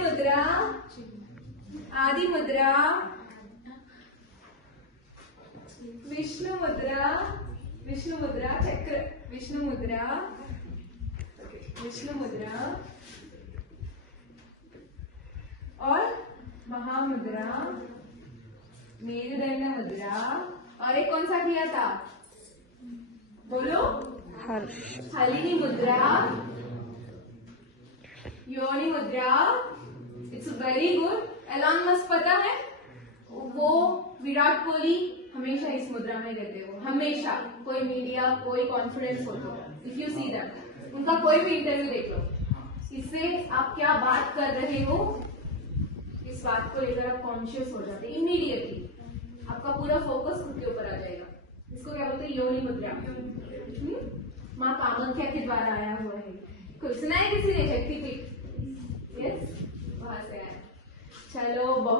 मुद्रा, आदि मुद्रा, विष्णु मुद्रा, विष्णु मुद्रा, चक्र, विष्णु मुद्रा, विष्णु मुद्रा और महामुद्रा, मेरुदंड मुद्रा। और एक कौन सा किया था, बोलो? हलिनी मुद्रा, योनि मुद्रा। It's very good. Elon Musk पता है, वो विराट कोहली हमेशा इस मुद्रा में रहते हो, हमेशा। कोई मीडिया, कोई कॉन्फिडेंस हो तो इफ यू सी दैट, उनका कोई भी इंटरव्यू देख लो, इससे आप क्या बात कर रहे हो, इस बात को लेकर आप कॉन्शियस हो जाते इमीडिएटली। आपका पूरा फोकस खुद के ऊपर आ जाएगा। इसको क्या बोलते हैं, योनि मुद्रा। माँ कामाख्या के द्वारा आया हुआ है। कोई सुना है किसी ने शक्तिपीठ? यस, वहां से आया। चलो बहुत